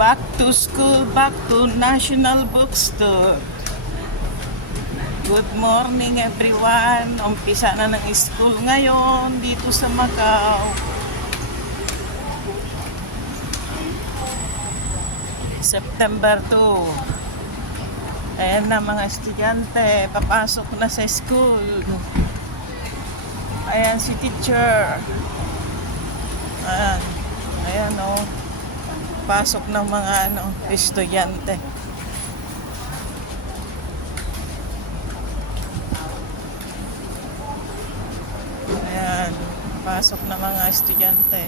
Back to school, back to National Bookstore. Good morning everyone. Umpisa na ng school ngayon dito sa Macau. September 2. Ayan na mga estudyante, papasok na sa school. Ayan si teacher. Ayan o. Pasok ng mga estudyante. Ayan, pasok ng mga estudyante.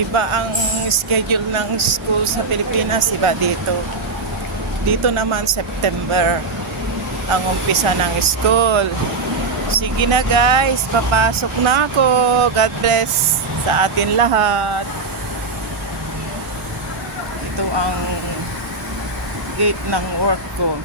Iba ang schedule ng school sa Pilipinas, iba dito. Dito naman September ang umpisa ng school. Sige na guys, papasok na ako. God bless sa atin lahat. Ito ang gate ng work ko.